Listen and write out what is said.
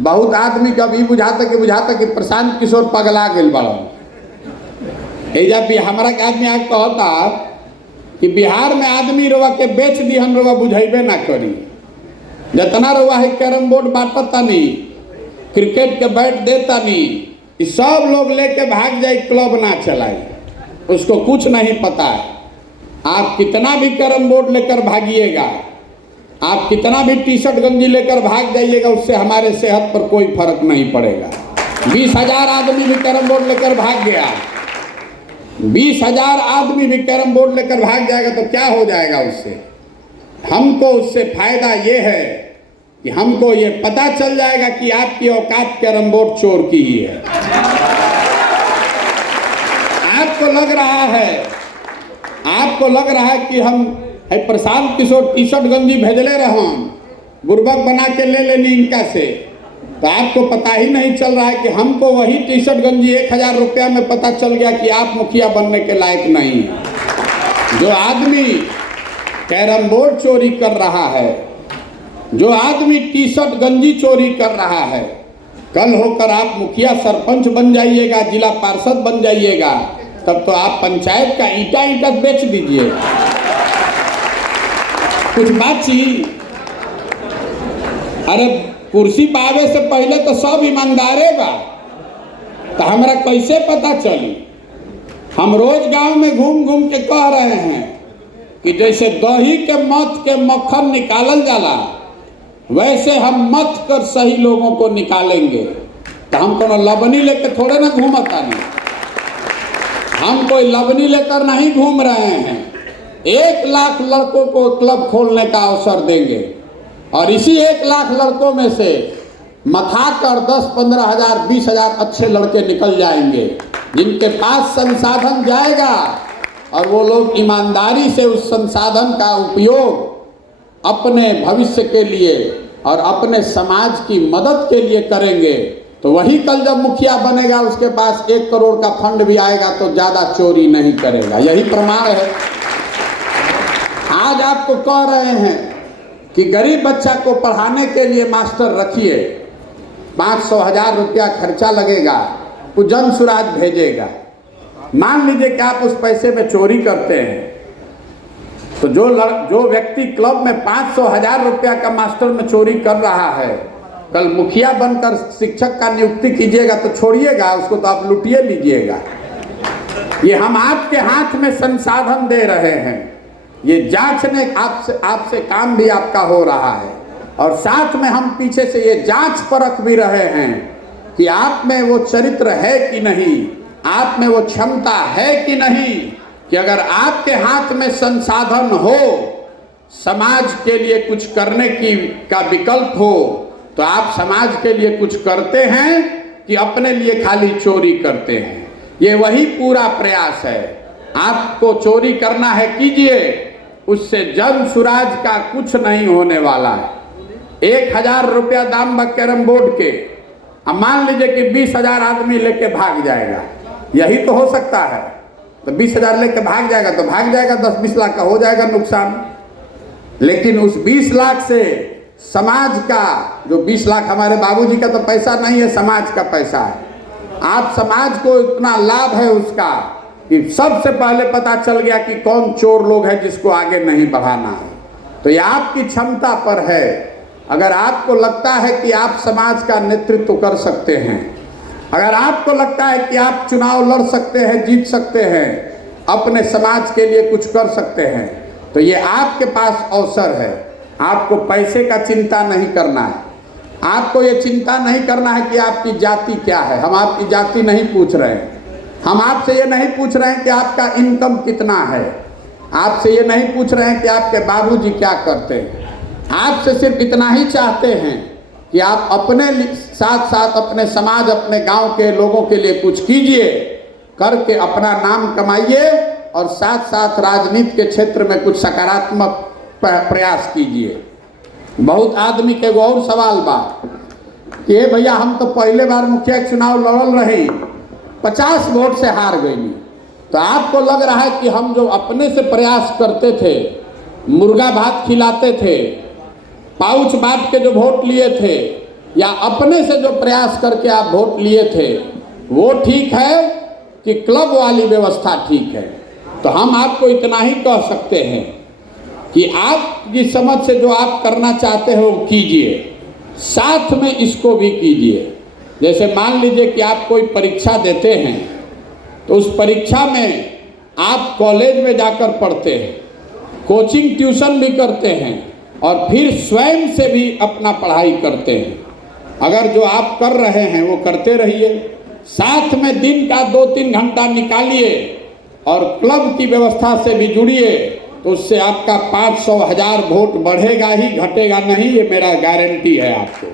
बहुत आदमी का भी बुझाता कि प्रशांत किशोर पगला गए बड़ा। जब भी हमारा के आदमी आग कहता कि बिहार में आदमी रोवा के बेच दी, हम रोवा बुझेबे ना करी। जितना रोवा है कैरम बोर्ड बांटता नहीं, क्रिकेट के बैट देता नहीं, सब लोग लेके भाग जाए, क्लब ना चलाए, उसको कुछ नहीं पता है। आप कितना भी कैरम बोर्ड लेकर भागिएगा, आप कितना भी टी शर्ट गंजी लेकर भाग जाइएगा, उससे हमारे सेहत पर कोई फर्क नहीं पड़ेगा। 20,000 आदमी भी कैरम बोर्ड लेकर भाग गया, 20,000 आदमी भी कैरम बोर्ड लेकर भाग जाएगा तो क्या हो जाएगा उससे? हमको उससे फायदा ये है कि हमको ये पता चल जाएगा कि आपकी औकात कैरम बोर्ड चोर की ही है। आपको लग रहा है कि हम प्रशांत किशोर टी शर्ट गंजी भेजले रहन, बुर्बक बना के ले लेनी इनका से, तो आपको पता ही नहीं चल रहा है कि हमको वही टी शर्ट गंजी 1,000 रुपया में पता चल गया कि आप मुखिया बनने के लायक नहीं है। जो आदमी कैरम बोर्ड चोरी कर रहा है, जो आदमी टी शर्ट गंजी चोरी कर रहा है, कल होकर आप मुखिया सरपंच बन जाइएगा, जिला पार्षद बन जाइएगा, तब तो आप पंचायत का ईंटा बेच दीजिए। कुछ बात चाहिए। अरे कुर्सी पावे से पहले तो सब ईमानदारे बा, तो हमरा कैसे पता चली? हम रोज गांव में घूम घूम के कह रहे हैं कि जैसे दही के मथ के मक्खन निकालल जाला, वैसे हम मथ कर सही लोगों को निकालेंगे। तो हम कोनो लबनी लेकर थोड़े ना घूमता नहीं, हम कोई लबनी लेकर नहीं घूम रहे हैं। 1 लाख लड़कों को क्लब खोलने का अवसर देंगे और इसी 1 लाख लड़कों में से मथाकर 10, 15 हजार, 20 हजार अच्छे लड़के निकल जाएंगे, जिनके पास संसाधन जाएगा और वो लोग ईमानदारी से उस संसाधन का उपयोग अपने भविष्य के लिए और अपने समाज की मदद के लिए करेंगे। तो वही कल जब मुखिया बनेगा, उसके पास 1 करोड़ का फंड भी आएगा तो ज्यादा चोरी नहीं करेगा। यही प्रमाण है। आज आपको कह रहे हैं कि गरीब बच्चा को पढ़ाने के लिए मास्टर रखिए, 500,000 रुपया खर्चा लगेगा, वो जन सुराज भेजेगा। मान लीजिए कि आप उस पैसे में चोरी करते हैं, तो जो व्यक्ति क्लब में 500,000 रुपया का मास्टर में चोरी कर रहा है, कल मुखिया बनकर शिक्षक का नियुक्ति कीजिएगा तो छोड़िएगा उसको, तो आप लुटिए लीजिएगा। ये हम आपके हाथ में संसाधन दे रहे हैं, ये जांचने आपसे काम भी आपका हो रहा है, और साथ में हम पीछे से ये जांच परख भी रहे हैं कि आप में वो चरित्र है कि नहीं, आप में वो क्षमता है कि नहीं, कि अगर आपके हाथ में संसाधन हो, समाज के लिए कुछ करने का विकल्प हो, तो आप समाज के लिए कुछ करते हैं कि अपने लिए खाली चोरी करते हैं। ये वही पूरा प्रयास है। आपको चोरी करना है, कीजिए, उससे जन सुराज का कुछ नहीं होने वाला है। 1,000 रुपया दाम बा कैरम बोर्ड के, अब मान लीजिए कि 20,000 आदमी लेके भाग जाएगा, यही तो हो सकता है। तो 20,000 लेके भाग जाएगा तो भाग जाएगा, 10-20 लाख का हो जाएगा नुकसान। लेकिन उस 20 लाख से समाज का, जो 20 लाख हमारे बाबूजी का तो पैसा नहीं है, समाज का पैसा है। आप समाज को इतना लाभ है उसका कि सबसे पहले पता चल गया कि कौन चोर लोग हैं जिसको आगे नहीं बढ़ाना है। तो ये आपकी क्षमता पर है। अगर आपको लगता है कि आप समाज का नेतृत्व कर सकते हैं, अगर आपको लगता है कि आप चुनाव लड़ सकते हैं, जीत सकते हैं, अपने समाज के लिए कुछ कर सकते हैं, तो ये आपके पास अवसर है। आपको पैसे का चिंता नहीं करना है, आपको ये चिंता नहीं करना है कि आपकी जाति क्या है। हम आपकी जाति नहीं पूछ रहे हैं, हम आपसे ये नहीं पूछ रहे हैं कि आपका इनकम कितना है, आपसे ये नहीं पूछ रहे हैं कि आपके बाबूजी क्या करते हैं। आपसे सिर्फ इतना ही चाहते हैं कि आप अपने साथ साथ अपने समाज, अपने गांव के लोगों के लिए कुछ कीजिए, करके अपना नाम कमाइए और साथ साथ राजनीति के क्षेत्र में कुछ सकारात्मक प्रयास कीजिए। बहुत आदमी के एगो और सवाल बा कि भैया हम तो पहले बार मुखिया के चुनाव लड़ल रही, 50 वोट से हार गई। तो आपको लग रहा है कि हम जो अपने से प्रयास करते थे, मुर्गा भात खिलाते थे, पाउच बांट के जो वोट लिए थे, या अपने से जो प्रयास करके आप वोट लिए थे वो ठीक है कि क्लब वाली व्यवस्था ठीक है? तो हम आपको इतना ही कह सकते हैं कि आप जिस समझ से जो आप करना चाहते हो वो कीजिए, साथ में इसको भी कीजिए। जैसे मान लीजिए कि आप कोई परीक्षा देते हैं तो उस परीक्षा में आप कॉलेज में जाकर पढ़ते हैं, कोचिंग ट्यूशन भी करते हैं और फिर स्वयं से भी अपना पढ़ाई करते हैं। अगर जो आप कर रहे हैं वो करते रहिए, साथ में दिन का 2-3 घंटा निकालिए और क्लब की व्यवस्था से भी जुड़िए, तो उससे आपका 500-1000 वोट बढ़ेगा ही, घटेगा नहीं, ये मेरा गारंटी है आपको।